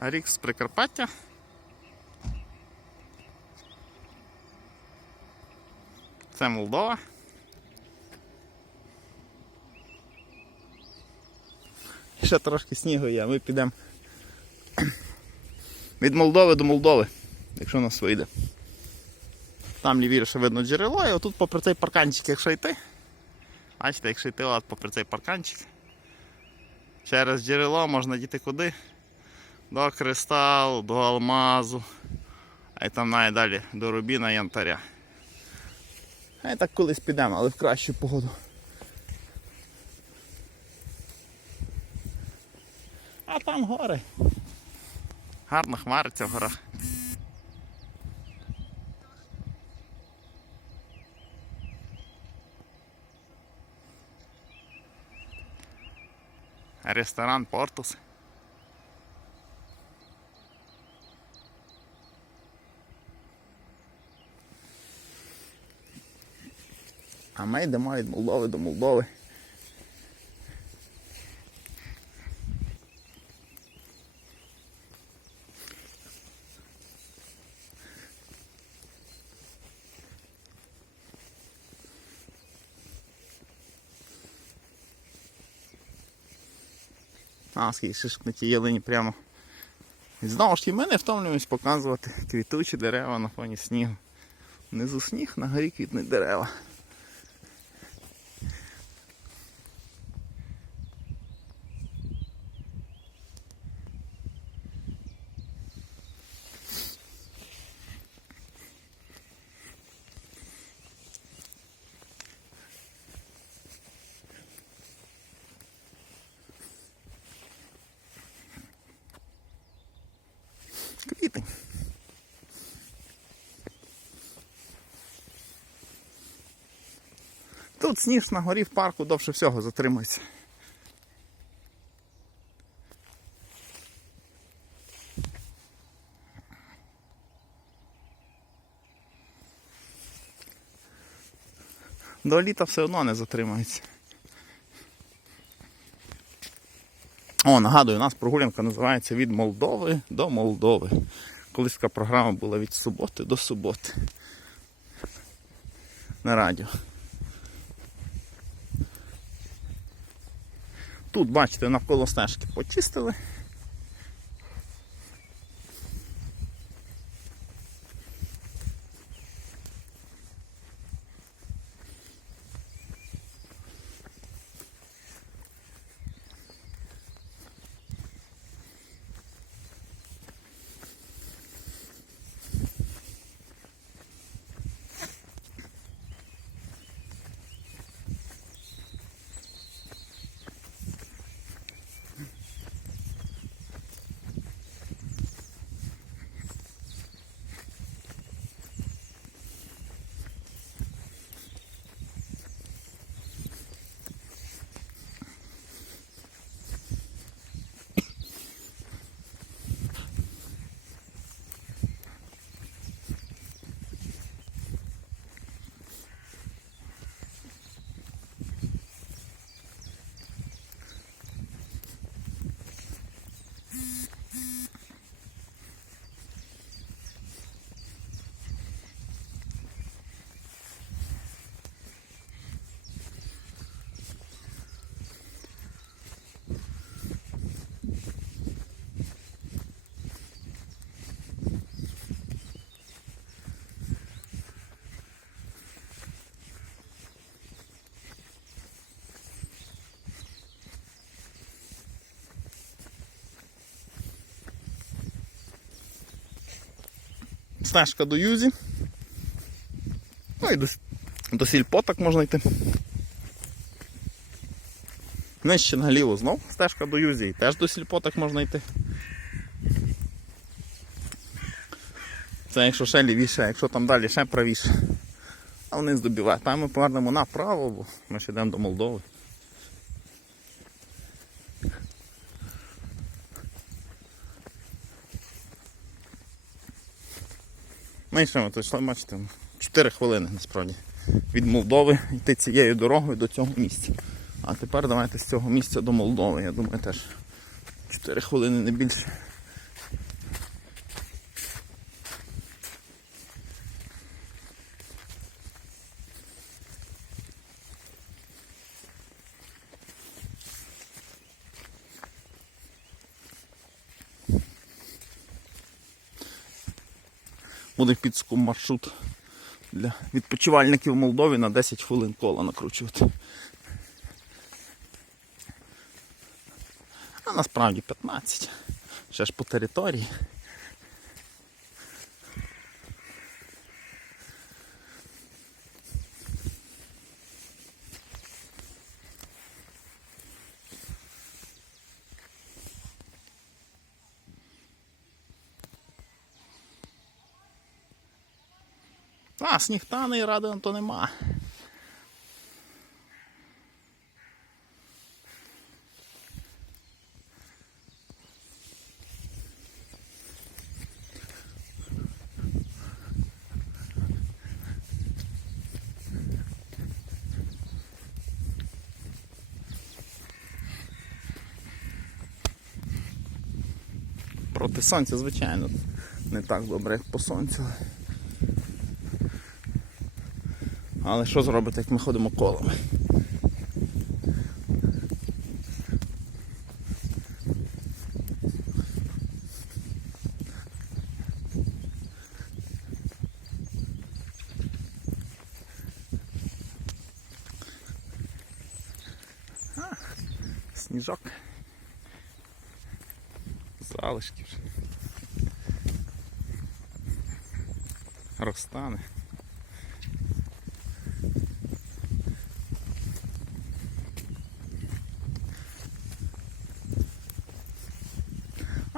Рік з Прикарпаття. Це Молдова. Ще трошки снігу є, ми підемо від Молдови до Молдови, якщо у нас вийде. Там лівіше видно джерело, і отут попри цей парканчик, якщо йти. Бачите, якщо йти от попри цей парканчик. Через джерело можна дійти куди? До кристалу, до алмазу. А й там навіть далі до рубіна янтаря. А й так колись підемо, але в кращу погоду. А там гори. Гарно хмариться в горах. Ресторан Портус. А ми йдемо від Молдови до Молдови. А, скільки шишок на тій ялині прямо. І знову ж таки, ми не втомлюємось показувати квітучі дерева на фоні снігу. Внизу сніг, на горі квітнуть дерева. Квітень. Тут сніж на горі в парку довше всього затримується. До літа все одно не затримується. О, нагадую, у нас прогулянка називається від Молдови до Молдови. Колись така програма була від суботи до суботи. На радіо. Тут, бачите, навколо стежки почистили. Стежка до Юзі. Ну і до, до сільпо так можна йти. Нижче наліво знов стежка до Юзі і теж до сільпо так можна йти. Це якщо ще лівіше, якщо там далі ще правіше. А вниз добіває. Там ми повернемо направо, бо ми ще йдемо до Молдови. Ну і що ми тут йшли, бачите, 4 хвилини насправді. Від Молдови йти цією дорогою до цього місця. А тепер давайте з цього місця до Молдови. Я думаю, теж 4 хвилини не більше. Буде підску маршрут для відпочивальників Молдові на 10 хвилин кола накручувати. А насправді 15. Ще ж по території. А, сніг тане і ради то нема. Проти сонця, звичайно, не так добре, як по сонцю. Але що зробити, як ми ходимо колами? Сніжок. Залишки вже. Розтане.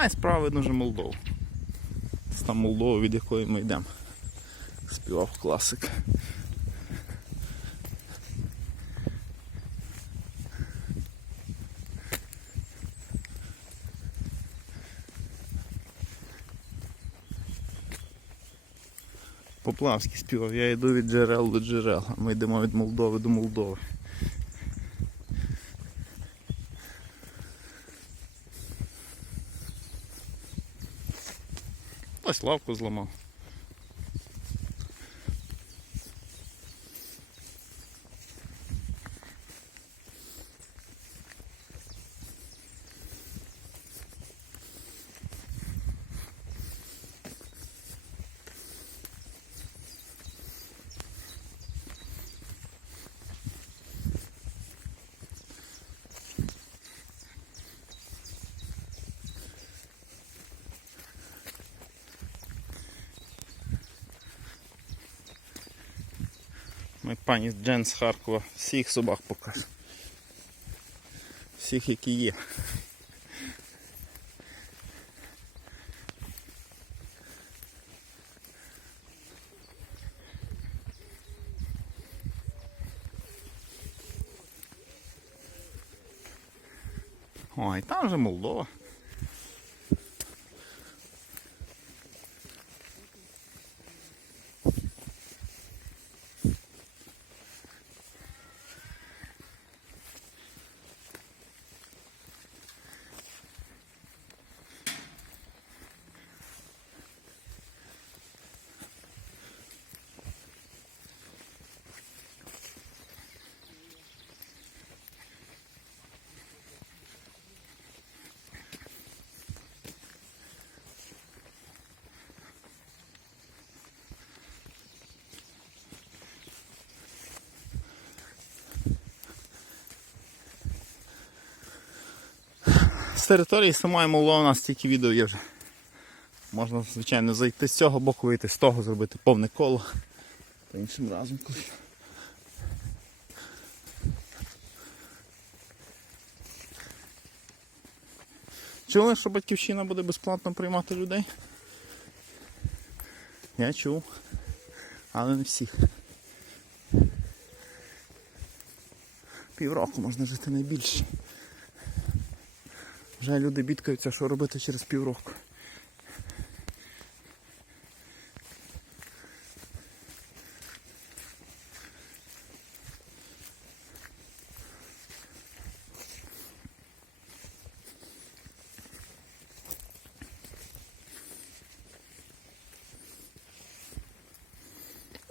А і справа видно вже Молдову. Це там Молдова, від якої ми йдемо. Співав класик. Поплавський співав, я йду від джерел до джерел, а ми йдемо від Молдови до Молдови. Ось лавку зламав. Ми пані Джен з Харкова всіх собак покаже. Всіх, які є. Ой, там же Молдова. Території самої Молдови у нас стільки відео є вже. Можна, звичайно, зайти з цього боку, вийти з того, зробити повне коло. Та іншим разом колись. Чули, що батьківщина буде безплатно приймати людей? Я чув. Але не всіх. Півроку можна жити не більше. Вже люди бідкаються, що робити через півроку.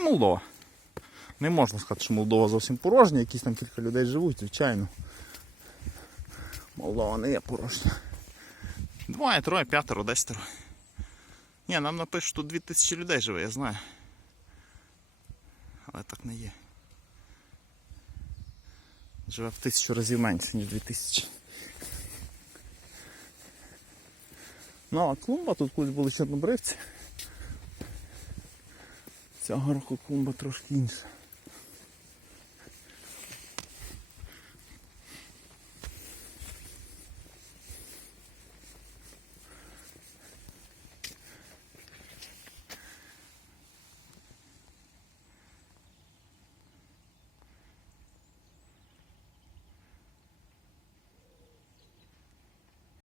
Молдова. Не можна сказати, що Молдова зовсім порожня, якісь там кілька людей живуть, звичайно. Є порожня. Двоє, троє, п'ятеро, десятеро. Ні, нам напишуть, тут 2000 людей живе, я знаю. Але так не є. Живе в тисячу разів менше, ніж 2000. Ну, а клумба тут колись були чорнобривці. Цього року клумба трошки інша.